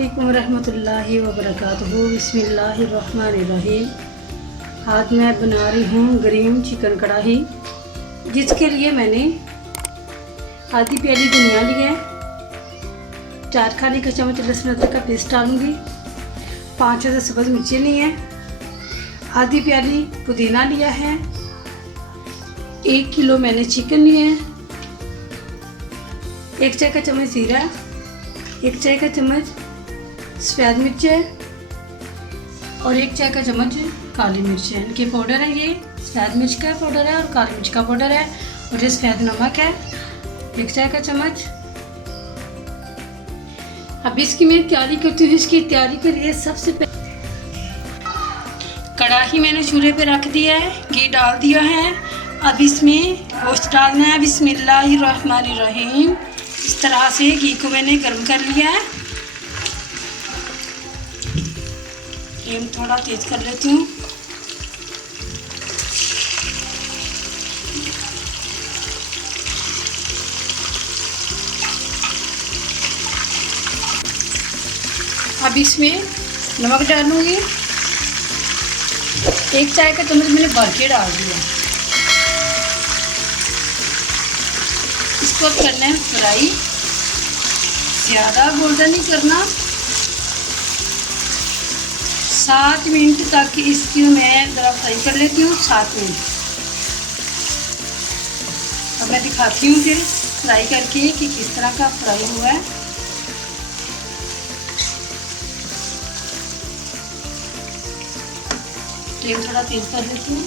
अस्सलामुअलैकुम रहमतुल्लाहि व बरकातुहू। बिस्मिल्लाहिर्रहमानिर्रहीम। आज मैं बना रही हूँ ग्रीन चिकन कढ़ाई, जिसके लिए मैंने आधी प्याली धनिया लिया है, 4 खाने का चम्मच लहसुन अदरक का पेस्ट डालूँगी, 5 से 10 सब्ज़ मिर्चें ली हैं, आधी प्याली पुदीना लिया है, 1 किलो मैंने चिकन लिया है, 1 चाय का चम्मच जीरा, 1 चाय का चम्मच सफ़ेद मिर्च है और 1 चाय का चम्मच काली मिर्च है। इनके पाउडर है, ये सफ़ेद मिर्च का पाउडर है और काली मिर्च का पाउडर है, और ये सफ़ेद नमक है 1 चाय का चम्मच। अब इसकी मैं तैयारी करती हूँ। इसकी तैयारी के लिए सबसे पहले कढ़ाई मैंने चूल्हे पे रख दिया है, घी डाल दिया है। अब इसमें गोश्त डालना है। बिस्मिल्लाहिर्रहमानिर्रहीम। इस तरह से घी को मैंने गर्म कर लिया है। फ्लेम थोड़ा तेज कर लेती हूँ। अब इसमें नमक डालूंगी, 1 चाय का चम्मच मैंने भर के डाल दिया। इसको करना है फ्राई, ज़्यादा गोल्डन नहीं करना। 7 मिनट तक इसकी मैं ज़रा फ्राई कर लेती हूँ, 7 मिनट। अब मैं दिखाती हूँ फिर फ्राई करके कि किस तरह का फ्राई हुआ है। फ्लेम थोड़ा तेज कर लेती हूँ।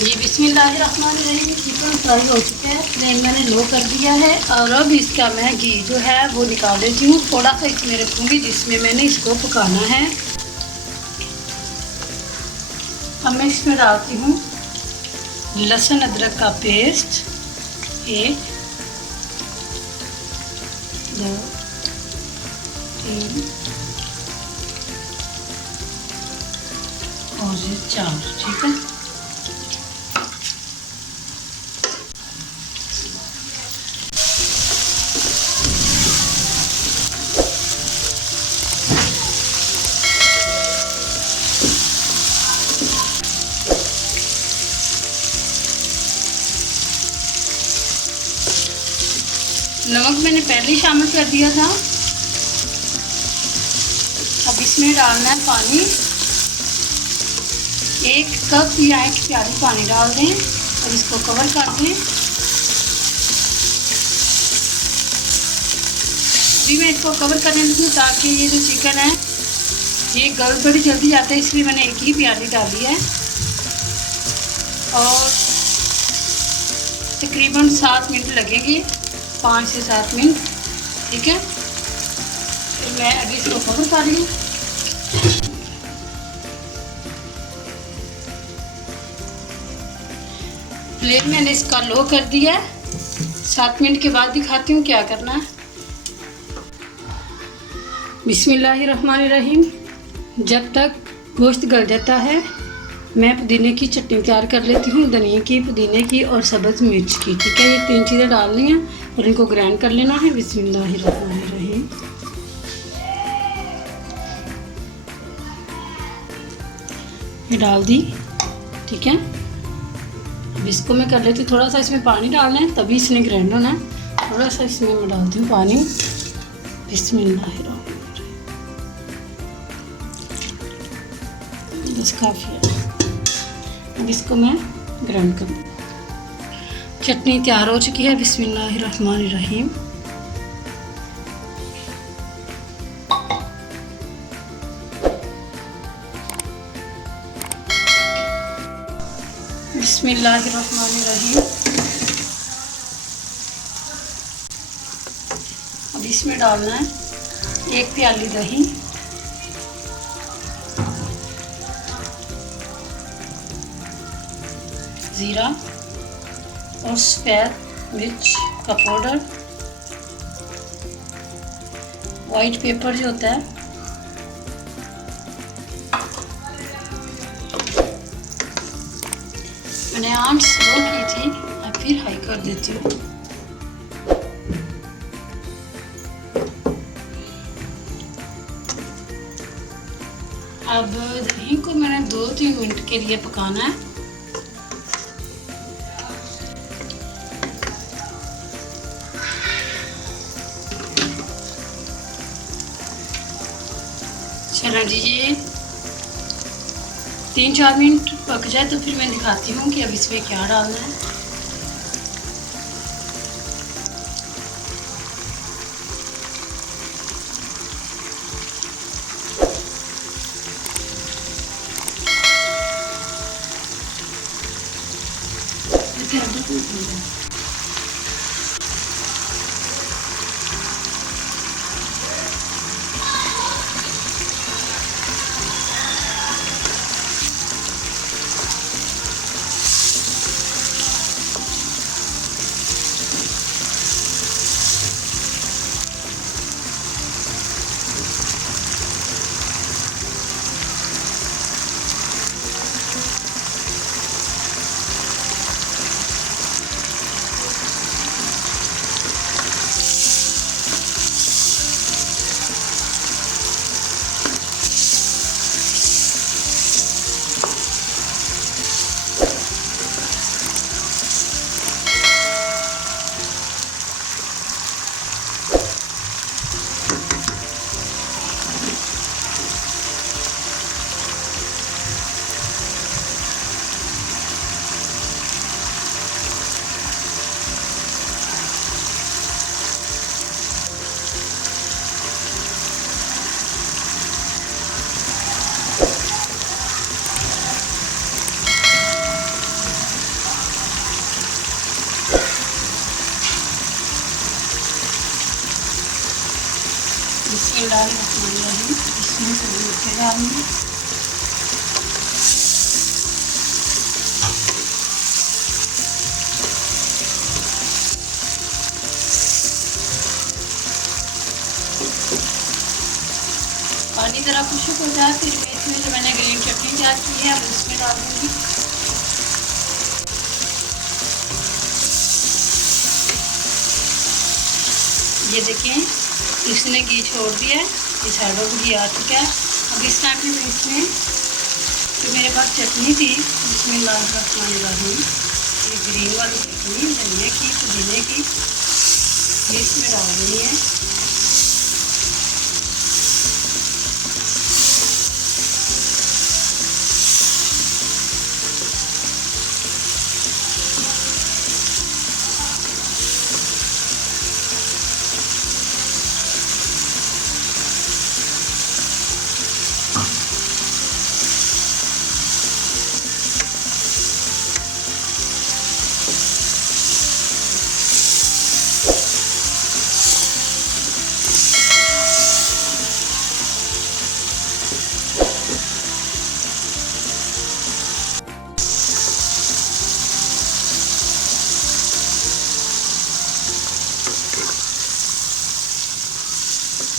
ये बिस्मिल्लाहिर्रहमानिर्रहीम चिकन फ्राई हो चुका है। फ्लेम मैंने लो कर दिया है और अब इसका मैं घी जो है वो निकाल लेती हूँ। थोड़ा सा इसमें रखूँगी जिसमें मैंने इसको पकाना है। अब मैं इसमें डालती हूँ लहसुन अदरक का पेस्ट, 1 2 3 और 4, ठीक है। नमक मैंने पहले ही शामिल कर दिया था। अब इसमें डालना है पानी, 1 कप या 1 प्याली पानी डाल दें और इसको कवर कर दें। अभी मैं इसको कवर करने लगी हूँ ताकि ये जो चिकन है ये गल थोड़ी जल्दी जाता है, इसलिए मैंने 1 ही प्याली डाली है। और तकरीबन 7 मिनट लगेंगे, 5 से 7 मिनट, ठीक है। फिर मैं अभी इसको कवर कर लूँ। फ्लेम मैंने इसका लो कर दिया है। 7 मिनट के बाद दिखाती हूँ क्या करना है। बिस्मिल्लाहिर्रहमानिर्रहीम। जब तक गोश्त गल जाता है मैं पुदीने की चटनी तैयार कर लेती हूँ, धनिया की, पुदीने की और सब्ज़ मिर्च की। ठीक है, ये 3 चीज़ें डालनी हैं और इनको ग्राइंड कर लेना है। बिस्मिल्लाहिर्रहमानिर्रहीम। ये डाल दी। ठीक है, अब इसको मैं कर लेती हूँ, थोड़ा सा इसमें पानी डालना है तभी इसने ग्राइंड होना है। थोड़ा सा इसमें मैं डालती हूँ पानी। बिस्मिल्लाहिर्रहमानिर्रहीम, बस काफ़ी है। अब इसको मैं ग्राइंड कर दूँ। चटनी तैयार हो चुकी है। बिस्मिल्लाहिर्रहमानिर्रहीम। बिस्मिल्लाहिर्रहमानिर्रहीम। अब इसमें डालना है 1 प्याली दही, ज़ीरा और सफ़ेद मिर्च का पाउडर, वाइट पेपर जो होता है, मैंने आंच स्लो की थी, अब फिर हाई कर देती हूँ। अब दही को मैंने 2-3 मिनट के लिए पकाना है। चलो जी, ये 3-4 मिनट पक जाए तो फिर मैं दिखाती हूँ कि अब इसमें क्या डालना है। बिस्मिल्लाहिर्रहमानिर्रहीम। इसमें सभी मिर्चें डालूंगी। पानी ज़रा खुशक हो जाए फिर मैं इसमें जो मैंने ग्रीन चटनी तैयार की है अब इसमें डाल दूँगी। ये देखें, इसने घी छोड़ दिया है, इस साइडों को घी आ चुका है। अब इस टाइम पे मैं इसमें जो मेरे पास चटनी थी, बिस्मिल्लाहिर्रहमानिर्रहीम, ये ग्रीन वाली चटनी धनिया की, पुदीने की, ये इसमें डाल देनी है।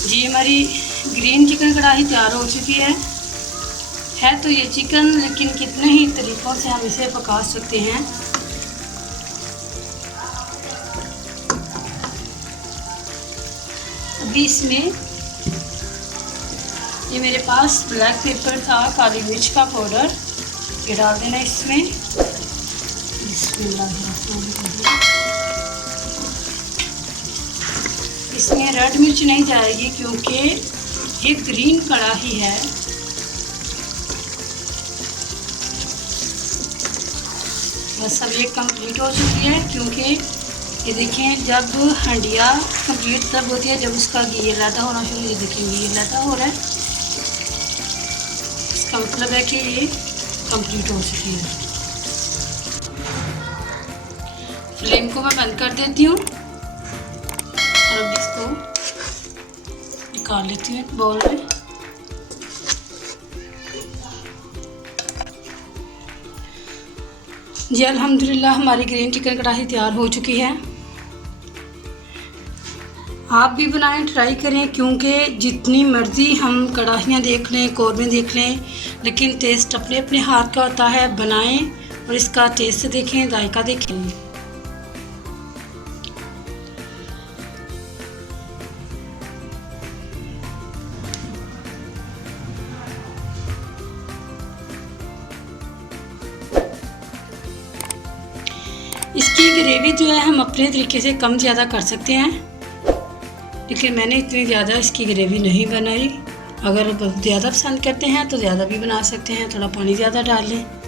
जी हमारी ग्रीन चिकन कढ़ाई तैयार हो चुकी है तो ये चिकन, लेकिन कितने ही तरीक़ों से हम इसे पका सकते हैं। अभी इसमें ये मेरे पास ब्लैक पेपर था, काली मिर्च का पाउडर, ये डाल देना इसमें। इसमें रेड मिर्च नहीं जाएगी क्योंकि ये ग्रीन कढ़ाई है। बस अब ये कंप्लीट हो चुकी है, क्योंकि ये देखें जब हंडिया कंप्लीट तब होती है जब उसका घी लैदा होना शुरू। ये देखें घी लैदा हो रहा है, इसका मतलब है कि ये कंप्लीट हो चुकी है। फ्लेम को मैं बंद कर देती हूँ और अब इसको निकाल लेती हूँ एक बाउल में। जी अल्हम्दुलिल्लाह हमारी ग्रीन चिकन कढ़ाई तैयार हो चुकी है। आप भी बनाएं, ट्राई करें, क्योंकि जितनी मर्ज़ी हम कढ़ाइयाँ देख लें, कौरमे देख लें, लेकिन टेस्ट अपने अपने हाथ का होता है। बनाएं और इसका टेस्ट देखें, जायका देखें। इसकी ग्रेवी जो है हम अपने तरीके से कम ज़्यादा कर सकते हैं, लेकिन मैंने इतनी ज़्यादा इसकी ग्रेवी नहीं बनाई। अगर ज़्यादा पसंद करते हैं तो ज़्यादा भी बना सकते हैं, थोड़ा पानी ज़्यादा डाल लें।